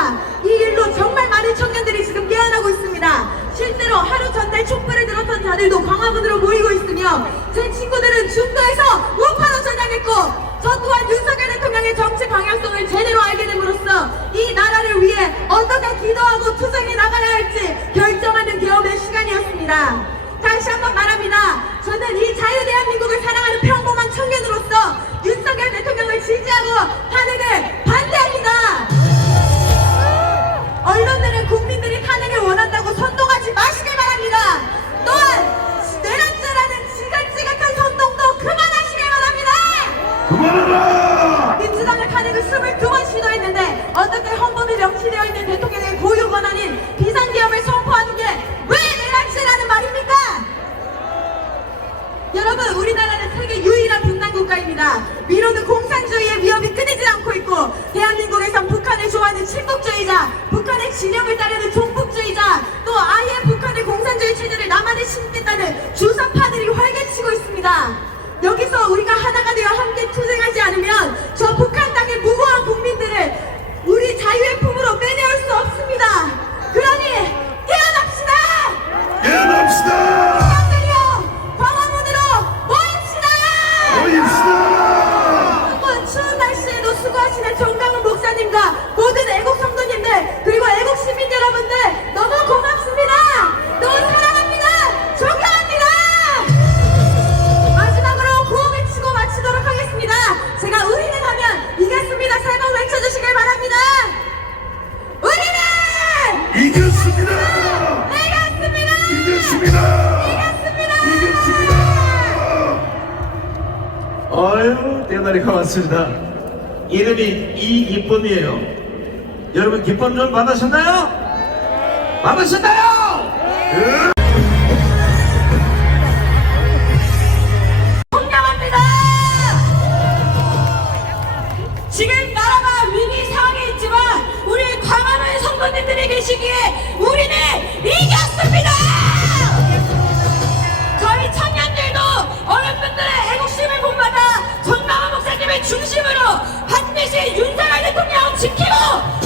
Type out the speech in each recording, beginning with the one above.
있습니다. 이 일로 정말 많은 청년들이 지금 깨어나고 있습니다. 실제로 하루 전날 촛불을 들었던 자들도 광화문으로 모이고 있으며 제 친구들은 중도에서 우파로 전향했고 저 또한 윤석열 대통령의 정치 방향성을 제대로 알게 됨으로써 이 나라를 위해 어떻게 기도하고 투쟁해 나가야 할지 결정하는 계엄의 시간이었습니다. 다시 한번 말합니다. 저는 이 자유대한민국을 사랑하는 평범한 청년으로서 윤석열 대통령을 지지하고 탄핵을 반대합니다. 언론들은 국민들이 탄핵을 원한다고 선동하지 마시길 바랍니다. 또한 내란죄라는 지긋지긋한 선동도 그만하시길 바랍니다. 그만하라! 민주당의 탄핵을 22번 시도했는데 어떻게 헌법에 명시되어 있는 대통령의 고유 권한인 비상계엄을 선포하는 게 왜 내란죄라는 말입니까? 여러분, 우리나라는 세계 유일한 분단 국가입니다. 위로는 공산주의의 위협이 끊이질 않고 있고 대한민국에선 북한을 좋아하는 친북주의자, 북한의 진영을 따르는 종북주의자, 또 아예 북한의 공산주의 체제를 남한에 심겠다는 주사파들이 활개치고 있습니다. 여기서 우리가 하나가 되어 함께 투쟁하지 않으면 저 북한 땅의 무고한 국민들을 우리 자유의 품으로 빼내올 수 없습니다. 그러니 깨어납시다! 깨어납시다! 청년들이여, 광화문으로 모입시다! 모입시다! 추운 날씨에도 수고하시는 정강훈 목사님과 모든 애국 성도님들 그리고 애국 시민 여러분들 너무 고맙습니다. 너무 사랑합니다. 존경합니다. 마지막으로 구호 외치고 마치도록 하겠습니다. 제가 우리는 하면 이겼습니다. 세 번 외쳐주시길 바랍니다. 우리는 이겼습니다! 이겼습니다. 이겼습니다! 이겼습니다. 이겼습니다! 아유, 대단히 고맙습니다. 이름이 이기쁨이에요. 여러분 기쁨 좀 받으셨나요? 받으셨나요? 예! 존경합니다. 지금 나라가 위기 상황에 있지만 우리 광화문 성도님들이 계시기에 우리는 이겼습니다. 저희 청년들도 어른분들의 애국심을 본받아 정강훈 목사님의 중심으로 반드시 윤석열 대통령 지키고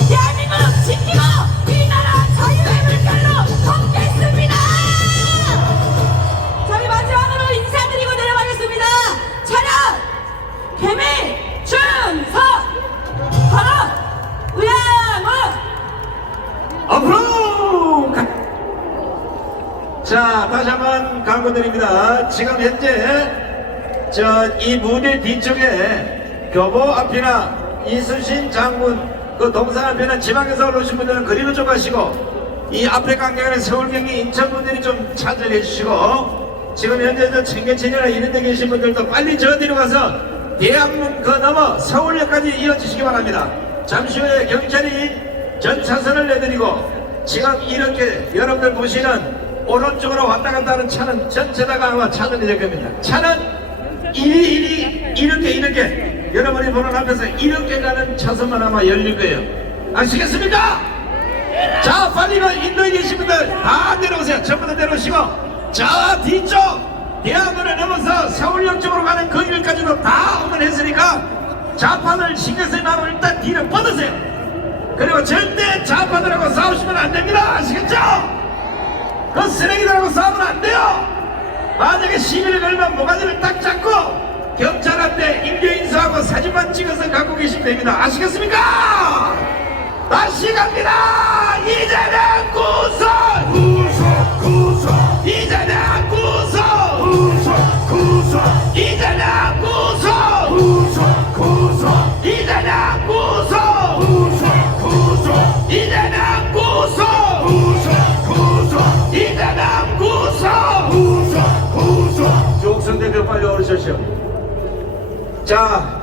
대한민국 지키고 이 나라 자유의 물결로 걷겠습니다. 저희 마지막으로 인사드리고 내려가겠습니다. 차렷! 개미! 충성! 걸어! 우양우! 앞으로 자, 다시 한번 강구드립니다. 지금 현재 이 무대 뒤쪽에 교보 앞이나 이순신 장군 그 동상 앞에는 지방에서 오신 분들은 그리로 좀 가시고 이 앞에 강경하는 서울 경기 인천 분들이 좀 차지해 주시고 지금 현재 저 청계천이나 이런 데 계신 분들도 빨리 저 뒤로 가서 대학문 그 넘어 서울역까지 이어주시기 바랍니다. 잠시 후에 경찰이 전 차선을 내드리고 지금 이렇게 여러분들 보시는 오른쪽으로 왔다 갔다 하는 차는 전체다가 아마 차선이 될 겁니다. 차는 이렇게 여러분이 보는 앞에서 이렇게 가는 차선만 아마 열릴 거예요. 아시겠습니까? 자, 빨리 인도에 계신 분들 다 내려오세요. 전부 다 내려오시고 저 뒤쪽 대학문을 넘어서 서울역 쪽으로 가는 그 길까지도 다 응원했으니까 좌판을 신경 쓰지 말고 일단 뒤를 뻗으세요. 그리고 절대 좌파들하고 싸우시면 안 됩니다. 아시겠죠? 그 쓰레기들하고 싸우면 안 돼요. 만약에 시비를 걸면 모가지를 딱 잡고 경찰한테 인교인사하고 사진만 찍어서 갖고 계시면 됩니다. 아시겠습니까? 다시 갑니다. 이재명 구속! 구속! 구속! 이재명 구속! 구속! 구속! 이재명 구속! 구속! 구속! 이재명 구속! 구속! 구속! 이재명 구속! 구속! 구속! 이재명 구속! 구속! 구속! 조옥선 대표 빨리 오르십시오. 자,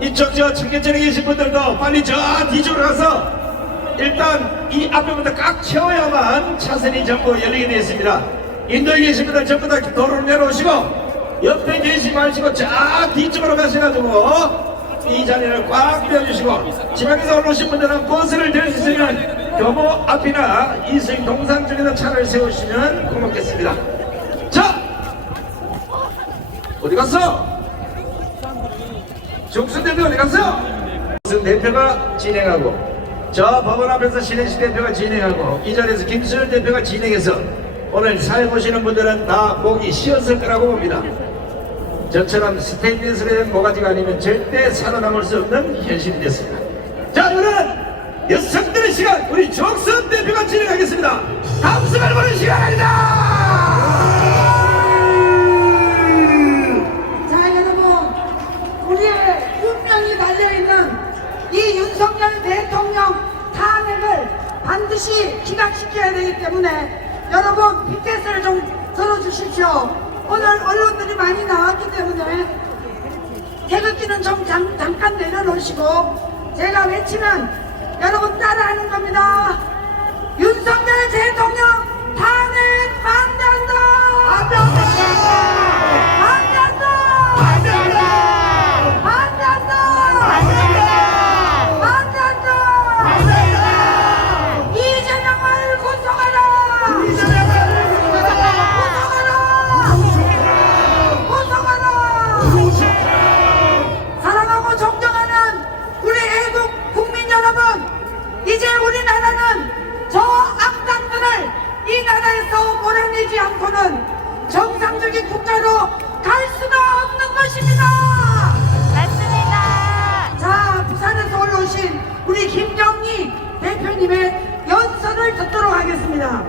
이쪽 저 청계천에 계신 분들도 빨리 저 뒤쪽으로 가서 일단 이 앞에부터 꽉 채워야만 차선이 전부 열리게 되어 있습니다. 인도에 계신 분들 전부 다 도로로 내려오시고 옆에 계시지 마시고 저 뒤쪽으로 가셔가지고 이 자리를 꽉 비워주시고 지방에서 올라오신 분들은 버스를 댈 수 있으면 교보 앞이나 이수익 동상 쪽에다 차를 세우시면 고맙겠습니다. 자, 어디 갔어? 조옥순 대표 어디 갔어? 조옥순 대표가 진행하고 저 법원 앞에서 신혜식 대표가 진행하고 이 자리에서 김수현 대표가 진행해서 오늘 사회 보시는 분들은 다 목이 쉬었을 거라고 봅니다. 저처럼 스테인리스로 된 모가지가 아니면 절대 살아남을 수 없는 현실이 됐습니다. 자, 오늘은 여성들의 시간 우리 정선 대표가 진행하겠습니다. 감성을 보는 시간 아니다. 자, 여러분, 우리의 운명이 달려있는 이 윤석열 대통령 탄핵을 반드시 기각시켜야 되기 때문에 여러분 피켓을 좀 들어주십시오. 오늘 언론들이 많이 나왔기 때문에 태극기는 좀 잠깐 내려놓으시고 제가 외치면 여러분 따라하는 겁니다. 윤석열 대통령 탄핵 반대한다! 반대한다! 반대한다! 반대한다! 반대한다! 이재명을 구속하라! 구속하라! 사랑하고 존경하는 우리 애국 국민 여러분, 이제 우리나라는 저 악당들을 이 나라에서 몰아내지 않고는 정상적인 국가로 갈 수가 없는 것입니다. 맞습니다. 자, 부산에서 올라오신 우리 김정희 대표님의 연설을 듣도록 하겠습니다.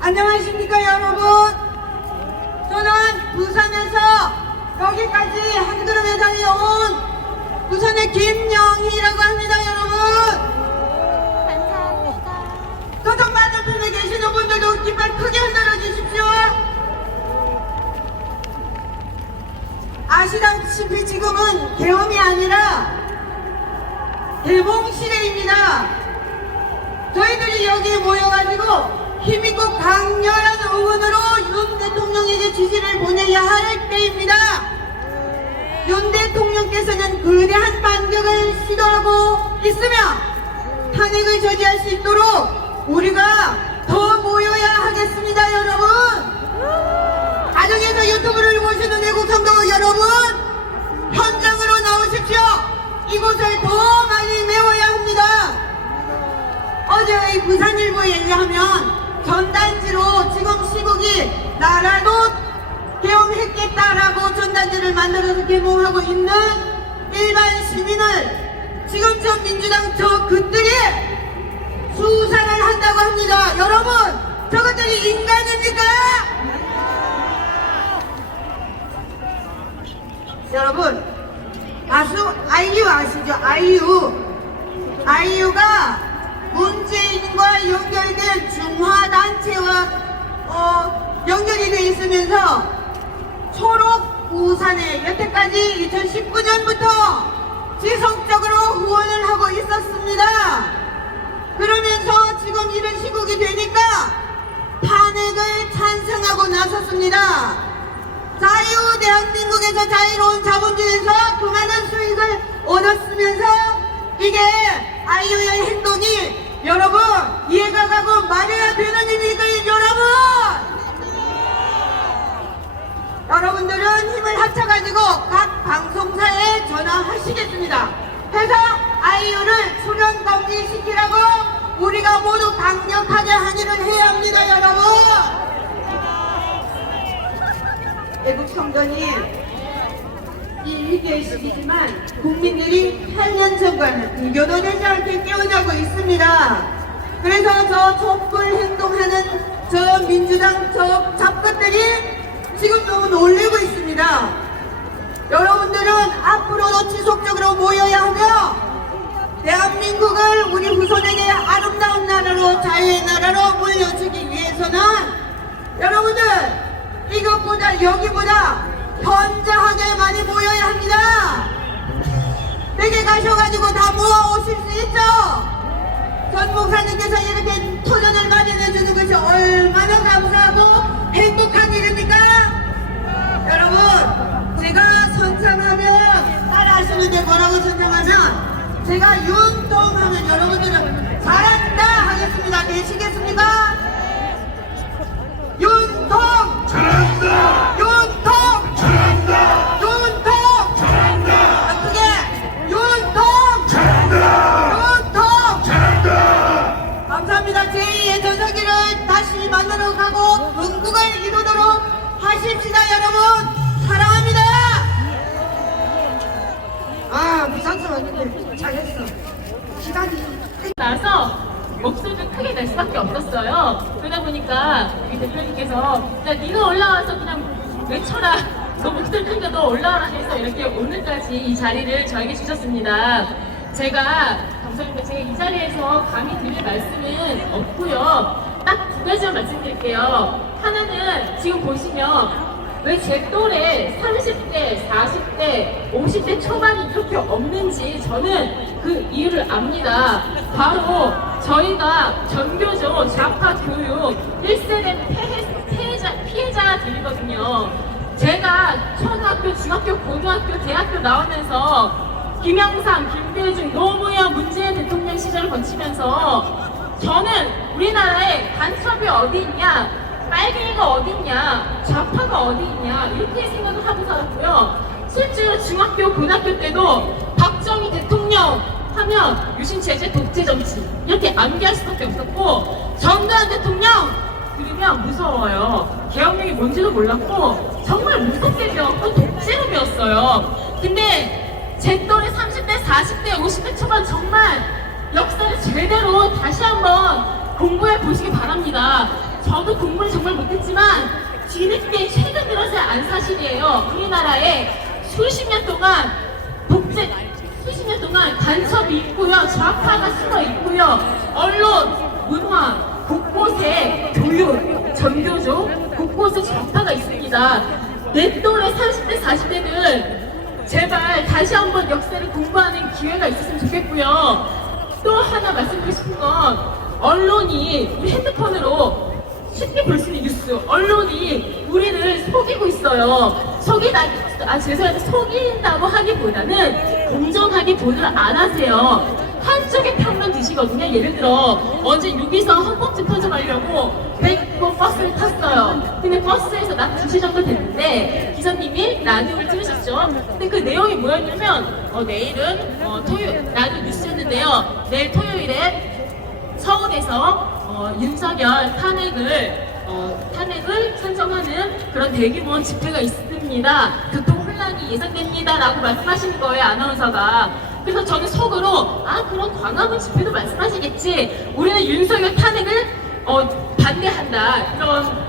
안녕하십니까 여러분. 저는 부산에서 여기까지 한 걸음에 달려온 부산의 김영희라고 합니다 여러분. 감사합니다. 저쪽 맞은편에 계시는 분들도 깃발 크게 흔들어 주십시오. 아시다시피 지금은 계엄이 아니라 대봉시대입니다. 저희들이 여기 모여가지고 힘있고 강렬한 응원으로 윤 대통령에게 지지를 보내야 할 때입니다. 윤 대통령께서는 거대한 반격을 시도하고 있으며 탄핵을 저지할 수 있도록 우리가 더 모여야 하겠습니다 여러분. 가정에서 유튜브를 보시는 애국 성도 여러분, 현장으로 나오십시오. 이곳을 더 많이 메워야 합니다. 어제 부산일보에 의하면 전단지로 지금 시국이 나라도 계엄했겠다라고 전단지를 만들어서 개봉하고 있는 일반 시민을 지금쯤 민주당 저 그들이 수사를 한다고 합니다. 여러분, 저것들이 인간입니까? 여러분, 가수 아이유 아시죠? 아이유가 문재인과 연결된 중화단체와 연결이 돼 있으면서 초록 우산에 여태까지 2019년부터 지속적으로 후원을 하고 있었습니다. 그러면서 지금 이런 시국이 되니까 탄핵을 찬성하고 나섰습니다. 대한민국에서 자유로운 자본주의에서 그 많은 수익을 얻었으면서 이게 아이유의 행동이 여러분 이해가 가고 말해야 되는 일입니까 여러분들은 힘을 합쳐가지고 각 방송사에 전화하시겠습니다. 해서 아이유를 출연 금지시키라고 우리가 모두 강력하게 항의를 해야 합니다 여러분. 애국 성도님, 이 위기의 시기지만 국민들이 8년 전과는 비교도 되지 않게 깨어나고 있습니다. 그래서 저 촛불 행동하는 저 민주당 저 잡것들이 지금 너무 놀리고 있습니다. 여러분들은 앞으로도 지속적으로 모여야 하며 대한민국을 우리 후손에게 아름다운 나라로 자유의 나라로 물려주기 위해서는 여러분들 이것보다 여기보다 현저하게 많이 모여야 합니다. 댁에 가셔가지고 다 모아오실 수 있죠? 전 목사님께서 이렇게 토전을 마련해주는 것이 얼마나 감사하고 행복한 일입니까? 여러분, 제가 선창하면 따라하시는데 뭐라고 선창하면 제가 윤통하면 여러분들은 잘한다 하겠습니다. 되시겠습니까? 윤통! 잘한다! 윤통! 잘한다! 수밖에 없었어요. 그러다 보니까 우리 대표님께서 야 네가 올라와서 그냥 외쳐라. 너 목소리 크니까 너 올라와라 해서 이렇게 오늘까지 이 자리를 저에게 주셨습니다. 제가 감사합니다. 제가 이 자리에서 감히 드릴 말씀은 없고요. 딱 두 가지만 말씀드릴게요. 하나는 지금 보시면 왜 제 또래 30대, 40대, 50대 초반이 이렇게 없는지 저는 그 이유를 압니다. 바로 저희가 전교조 좌파 교육 1세대 피해자들이거든요. 제가 초등학교, 중학교, 고등학교, 대학교 나오면서 김영삼, 김대중, 노무현, 문재인 대통령 시절을 거치면서 저는 우리나라에 간첩이 어디 있냐, 빨갱이가 어디 있냐, 좌파가 어디 있냐 이렇게 생각을 하고 살았고요. 실제로 중학교, 고등학교 때도 박정희 대통령 하면 유신 체제, 독재 정치 이렇게 암기할 수밖에 없었고 전두환 대통령 들으면 무서워요. 개혁령이 뭔지도 몰랐고 정말 무섭게 배웠고 독재로 배웠어요. 근데 제 또래 30대, 40대, 50대 초반 정말 역사를 제대로 다시 한번 공부해 보시기 바랍니다. 저도 공부를 정말 못했지만 뒤늦게 최근 들어서야 안 사실이에요. 우리나라에 수십 년 동안 독재, 수십 년 동안 간첩이 있고요. 좌파가 숨어 있고요. 언론, 문화, 곳곳에 교육, 전교조, 곳곳에 좌파가 있습니다. 내 또래 30대, 40대들 제발 다시 한번 역사를 공부하는 기회가 있었으면 좋겠고요. 또 하나 말씀드리고 싶은 건 언론이 우리 핸드폰으로 쉽게 볼 수 있는 뉴스, 언론이 우리를 속이고 있어요. 죄송한데 속인다고 하기보다는 공정하게 보도를 안 하세요. 한쪽에 편만 드시거든요. 예를 들어 어제 유기성 헌법집 편집하려고 100번 버스를 탔어요. 근데 버스에서 나 2시 정도 됐는데 기사님이 라디오를 들으셨죠? 근데 그 내용이 뭐였냐면 내일은 토요일 라디오 뉴스였는데요. 내일 토요일에 서울에서 윤석열 탄핵을 찬성하는 그런 대규모 집회가 있습니다. 교통 혼란이 예상됩니다. 라고 말씀하시는 거예요, 아나운서가. 그래서 저는 속으로 그럼 광화문 집회도 말씀하시겠지. 우리는 윤석열 탄핵을 반대한다. 이런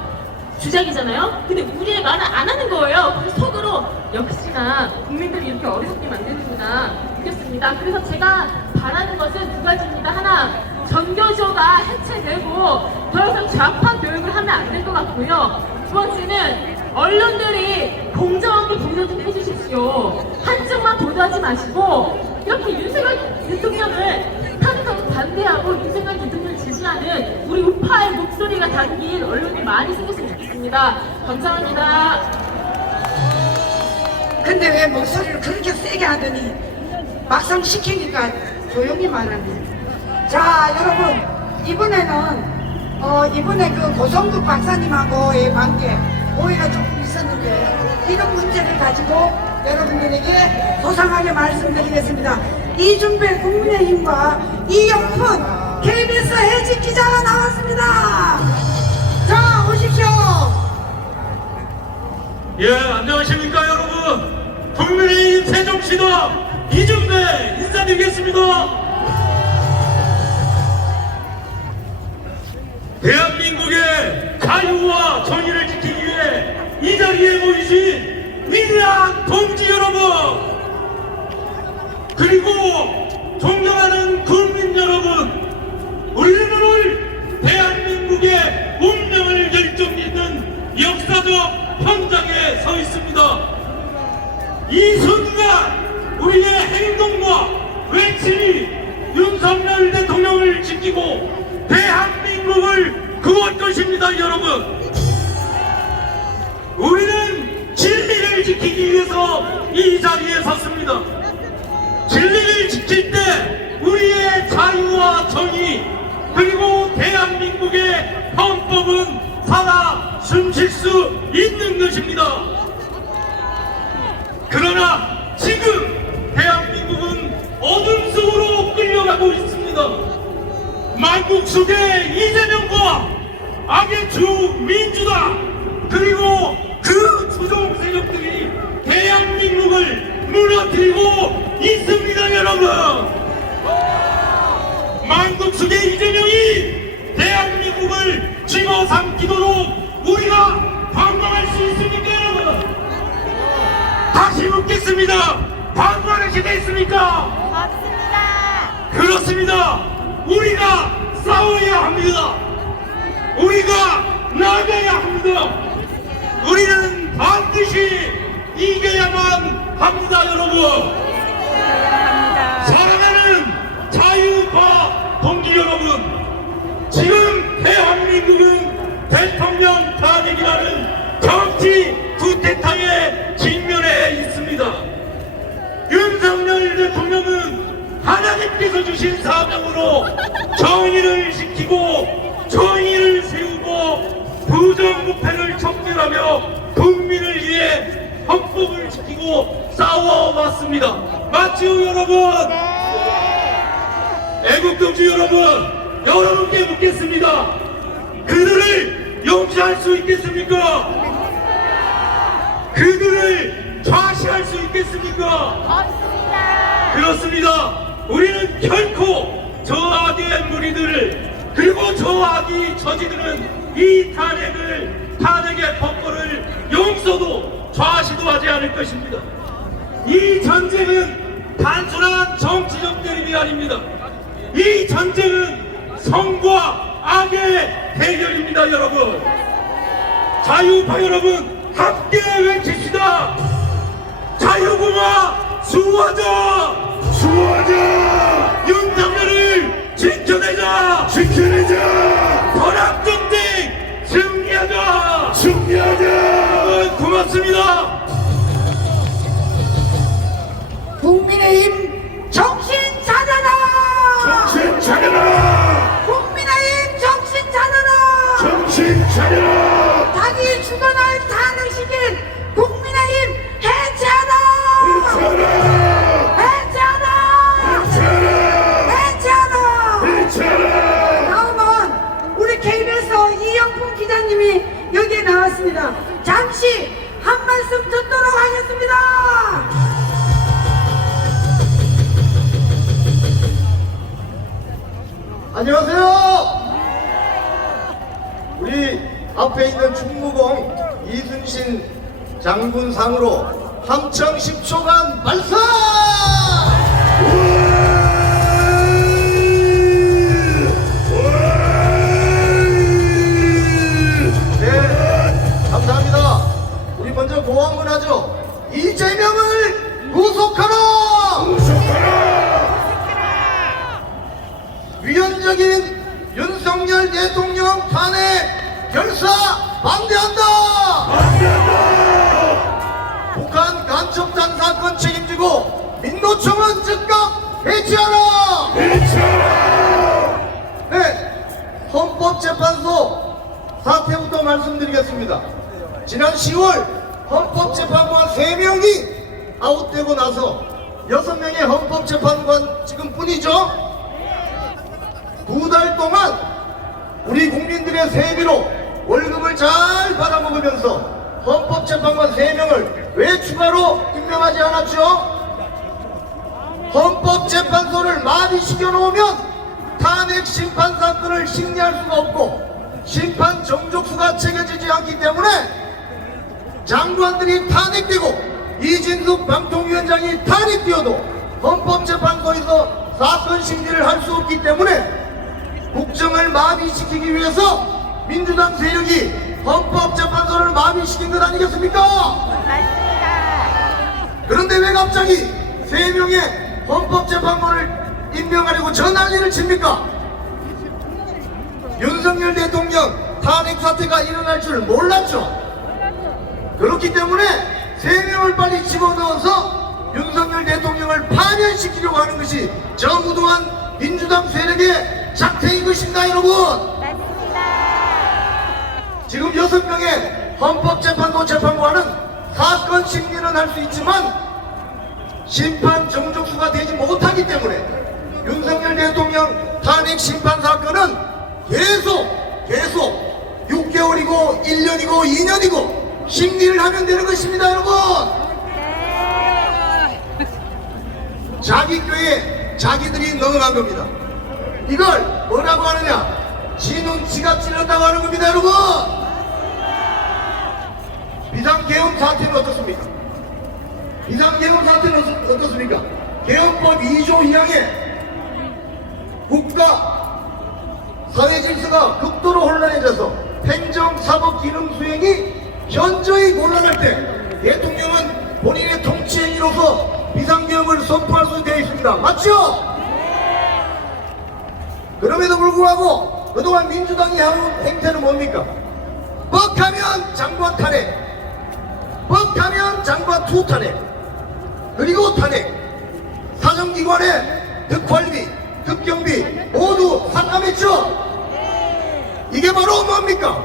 주장이잖아요. 근데 우리의 말을 안 하는 거예요. 그래서 속으로 역시나 국민들이 이렇게 어리석게 만드는구나 느꼈습니다. 그래서 제가 바라는 것은 두 가지입니다. 하나, 전교조가 해체되고 더 이상 좌파 교육을 하면 안 될 것 같고요. 두 번째는 언론들이 공정하게 보도 좀 해주십시오. 한쪽만 보도하지 마시고 이렇게 윤석열 대통령을 탄핵하고 반대하고 윤석열 대통령을 지지하는 우리 우파의 목소리가 담긴 언론이 많이 생겼으면 좋겠습니다. 감사합니다. 근데 왜 목소리를 그렇게 세게 하더니 막상 시키니까 조용히 말하네. 자, 여러분, 이번에 그 고성국 박사님하고의 관계 오해가 조금 있었는데 이런 문제를 가지고 여러분들에게 소상하게 말씀드리겠습니다. 이준배 국민의힘과 이영훈 KBS 해직 기자가 나왔습니다. 자, 오십시오. 예, 안녕하십니까 여러분. 국민의힘 세종시당 이준배 인사드리겠습니다. 대한민국의 자유와 정의를 지키기 위해 이 자리에 모이신 위대한 동지 여러분, 그리고 존경하는 국민 여러분, 우리는 오늘 대한민국의 운명을 결정짓는 역사적 현장에 서 있습니다. 이 순간 우리의 행동과 외침이 윤석열 대통령을 지키고 대한민국을 구할 것입니다. 여러분, 우리는 진리를 지키기 위해서 이 자리에 섰습니다. 진리를 지킬 때 우리의 자유와 정의 그리고 대한민국의 헌법은 살아 숨쉴 수 있는 것입니다. 그러나 지금 대한민국은 어둠 속으로 끌려가고 있습니다. 만국수의 이재명과 악의 주 민주당 그리고 그 주종 세력들이 대한민국을 무너뜨리고 있습니다. 여러분, 만국수의 이재명이 대한민국을 집어삼키도록 우리가 방황할 수 있습니까, 여러분? 다시 묻겠습니다. 방황할 시대 있습니까? 없습니다. 그렇습니다. 우리가 싸워야 합니다. 우리가 나가야 합니다. 우리는 반드시 이겨야만 합니다, 여러분. 사랑하는 자유파 동지 여러분, 지금 대한민국은 대통령 탄핵이라는 정치 구태타에 직면해 있습니다. 윤석열 대통령은 하나님께서 주신 사명으로 정의를 지키고 정의를 세우고 부정부패를 척결하며 국민을 위해 헌법을 지키고 싸워왔습니다. 맞지요, 여러분? 애국동지 여러분, 여러분께 묻겠습니다. 그들을 용서할 수 있겠습니까? 그들을 좌시할 수 있겠습니까? 없습니다. 그렇습니다. 우리는 결코 저 악의 무리들을, 그리고 저 악이 저지르는 이 탄핵의 법권을 용서도 좌시도 하지 않을 것입니다. 이 전쟁은 단순한 정치적 대립이 아닙니다. 이 전쟁은 성과 악의 대결입니다, 여러분. 자유파 여러분, 함께 외칩시다. 자유공화 수호하자! 수호하자! 윤석열을 지켜내자! 지켜내자! 권한전쟁 승리하자! 승리하자! 고맙습니다. 국민의힘 정신 차려라! 정신 차려라! 국민의힘 정신 차려라! 정신 차려라! 자기 주권을 탄핵시킨 국민의힘 해체하라! 해체하라! 해체하라! 다음은 우리 KBS 이영풍 기자님이 여기에 나왔습니다. 잠시 한 말씀 듣도록 하겠습니다. 안녕하세요. 우리 앞에 있는 충무공 이순신 장군상으로 함청 10초간 발사! 네, 감사합니다. 우리 먼저 구호 한번 하죠. 이재명을 구속하라! 위헌적인 윤석열 대통령 탄핵 결사 반대한다! 북한 간첩단 사건 책임지고 민노총은 즉각 해체하라! 네, 헌법재판소 사태부터 말씀드리겠습니다. 지난 10월 헌법재판관 3명이 아웃되고 나서 6명의 헌법재판관 지금뿐이죠. 2달 동안 우리 국민들의 세비로 월급을 잘 받아먹으면서 헌법재판관 3명을 왜 추가로 임명하지 않았죠? 헌법재판소를 마비시켜 놓으면 탄핵 심판 사건을 심리할 수가 없고 심판 정족수가 챙겨지지 않기 때문에 장관들이 탄핵되고 이진숙 방통위원장이 탄핵되어도 헌법재판소에서 사건 심리를 할 수 없기 때문에 국정을 마비시키기 위해서 민주당 세력이 헌법재판소를 마비시킨 것 아니겠습니까? 맞습니다. 그런데 왜 갑자기 3명의 헌법재판관을 임명하려고 저 난리를 칩니까? 윤석열 대통령 탄핵 사태가 일어날 줄 몰랐죠. 그렇기 때문에 3명을 빨리 집어넣어서 윤석열 대통령을 파면시키려고 하는 것이 정우동한 민주당 세력의 작태인 것입니다, 여러분. 맞습니다. 지금 6명의 헌법재판소 재판관은 사건 심리는 할 수 있지만 심판 정족수가 되지 못하기 때문에 윤석열 대통령 탄핵 심판 사건은 계속 6개월이고 1년이고 2년이고 심리를 하면 되는 것입니다, 여러분. 자기 꾀에 자기들이 넘어간 겁니다. 이걸 뭐라고 하느냐? 지 눈치가 찔렸다고 하는 겁니다, 여러분. 비상계엄 사태는 어떻습니까? 비상계엄 사태는 어떻습니까? 계엄법 2조 2항에 국가 사회질서가 극도로 혼란해져서 행정사법 기능 수행이 현저히 곤란할 때 대통령은 본인의 통치 행위로서 비상계엄을 선포할 수 되어 있습니다. 맞죠? 그럼에도 불구하고 그동안 민주당이 해온 행태는 뭡니까? 뻑하면 장관 탄핵, 뻑하면 장관 투 탄핵, 그리고 탄핵, 사정기관의 특활비, 특경비 모두 삭감했죠? 이게 바로 뭡니까?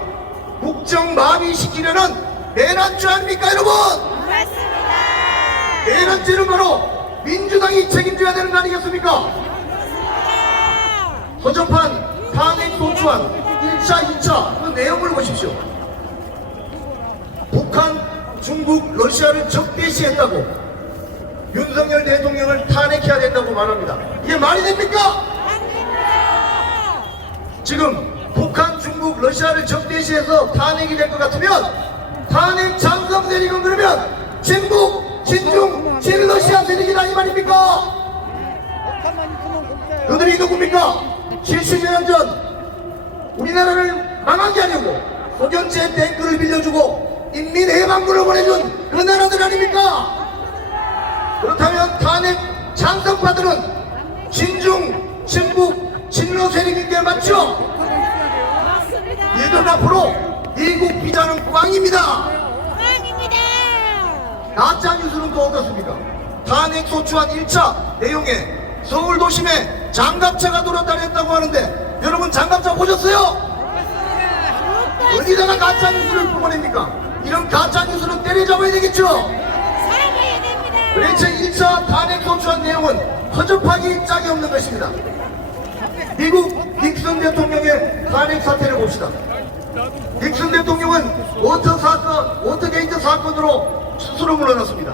국정 마비시키려는 내란죄 아닙니까, 여러분? 맞습니다. 내란죄는 바로 민주당이 책임져야 되는 거 아니겠습니까? 허접한 탄핵 소추안 1차, 2차 그 내용을 보십시오. 북한, 중국, 러시아를 적대시했다고 윤석열 대통령을 탄핵해야 된다고 말합니다. 이게 말이 됩니까? 지금 북한, 중국, 러시아를 적대시해서 탄핵이 될 것 같으면 탄핵 찬성 세력은 그러면 진북, 진중, 진러시아 세력이다 이 말입니까? 그들이 누굽니까? 70년 전 우리나라를 망한 게 아니고 소련제 탱크를 빌려주고 인민해방군을 보내준 그 나라들 아닙니까? 그렇다면 탄핵 찬성파들은 진중, 진북, 진러 세력인 게 맞죠? 얘들은 앞으로 미국 비자는 꽝입니다. 꽝입니다. 가짜 뉴스는 또 어떻습니까? 탄핵 소추안 1차 내용에 서울 도심에 장갑차가 돌아다녔다고 하는데 여러분 장갑차 보셨어요? 어디다가 가짜 뉴스를 뿜어냅니까? 이런 가짜 뉴스는 때려잡아야 되겠죠? 살아가야 됩니다. 그래서 1차 탄핵 소추안 내용은 허접하기 짝이 없는 것입니다. 미국 닉슨 대통령의 탄핵 사태를 봅시다. 닉슨 대통령은 워터게이트 사건으로 스스로 물러났습니다.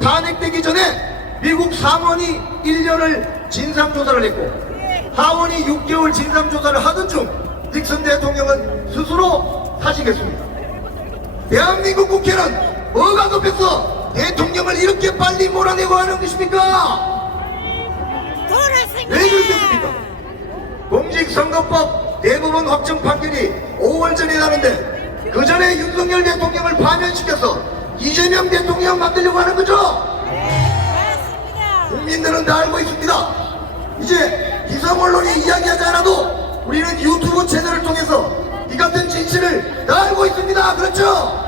탄핵되기 전에 미국 상원이 1년을 진상조사를 했고 하원이 6개월 진상조사를 하던 중 닉슨 대통령은 스스로 사직했습니다. 대한민국 국회는 뭐가 급해서 대통령을 이렇게 빨리 몰아내고 하는 것입니까? 돌았습니다. 왜 그렇겠습니까? 공직선거법 대법원 확정 판결이 5월 전에 나는데 그 전에 윤석열 대통령을 파면시켜서 이재명 대통령 만들려고 하는 거죠? 국민들은 다 알고 있습니다. 이제 기성 언론이 이야기하지 않아도 우리는 유튜브 채널을 통해서 이 같은 진실을 다 알고 있습니다. 그렇죠?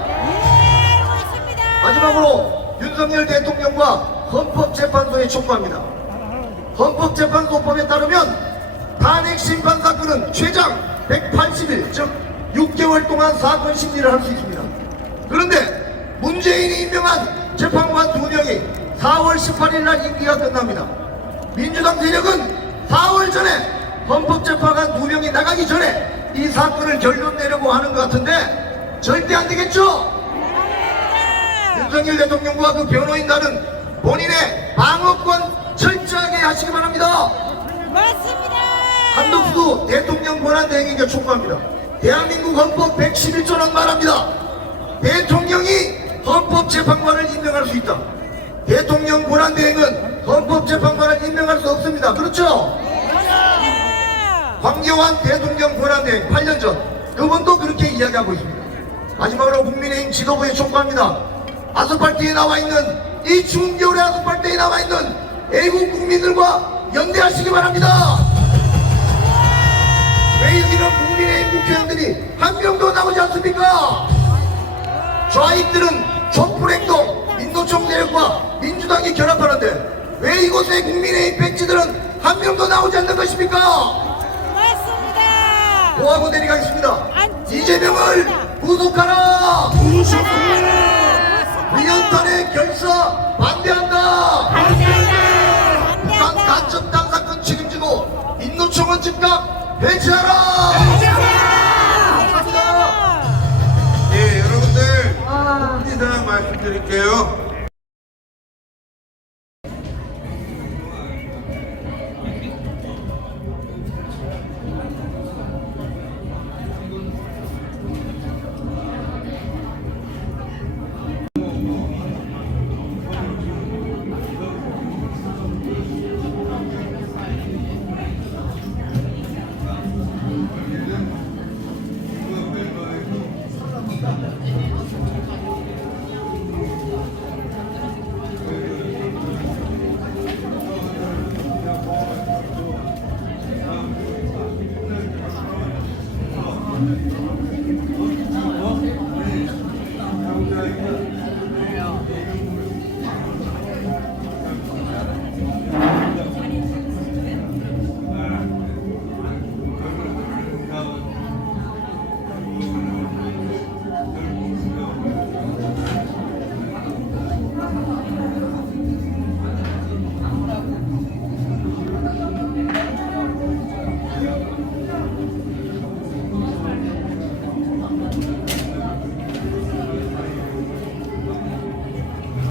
마지막으로 윤석열 대통령과 헌법재판소에 촉구합니다. 헌법재판소법에 따르면 탄핵 심판 사건은 최장 180일, 즉 6개월 동안 사건 심리를 할 수 있습니다. 그런데 문재인이 임명한 재판관 2명이 4월 18일 날 임기가 끝납니다. 민주당 세력은 4월 전에 헌법재판관 2명이 나가기 전에 이 사건을 결론 내려고 하는 것 같은데 절대 안 되겠죠? 윤석열 대통령과 그 변호인단은 본인의 방어권 철저하게 하시기 바랍니다. 맞습니다. 한덕수 대통령 권한대행에게 촉구합니다. 대한민국 헌법 111조는 말합니다. 대통령이 헌법재판관을 임명할 수 있다. 대통령 권한대행은 헌법재판관을 임명할 수 없습니다. 그렇죠? 황교안 대통령 권한대행 8년 전 그분도 그렇게 이야기하고 있습니다. 마지막으로 국민의힘 지도부에 촉구합니다. 아스팔트에 나와 있는 이 추운 겨울에 아스팔트에 나와 있는 애국 국민들과 연대하시기 바랍니다. 왜 여기는 국민의힘 국회의원들이 한 명도 나오지 않습니까? 좌익들은 촛불행동, 민노총 세력과 민주당이 결합하는데 왜 이곳에 국민의힘 백지들은 한 명도 나오지 않는 것입니까? 맞습니다. 고하고 내려가겠습니다. 이재명을 구속하라! 위헌탄핵 결사 반대한다! 북한 간첩당 사건 책임지고 민노총은 즉각 해체하라! 감사합니다. 예, 여러분들 이상 말씀드릴게요. 자,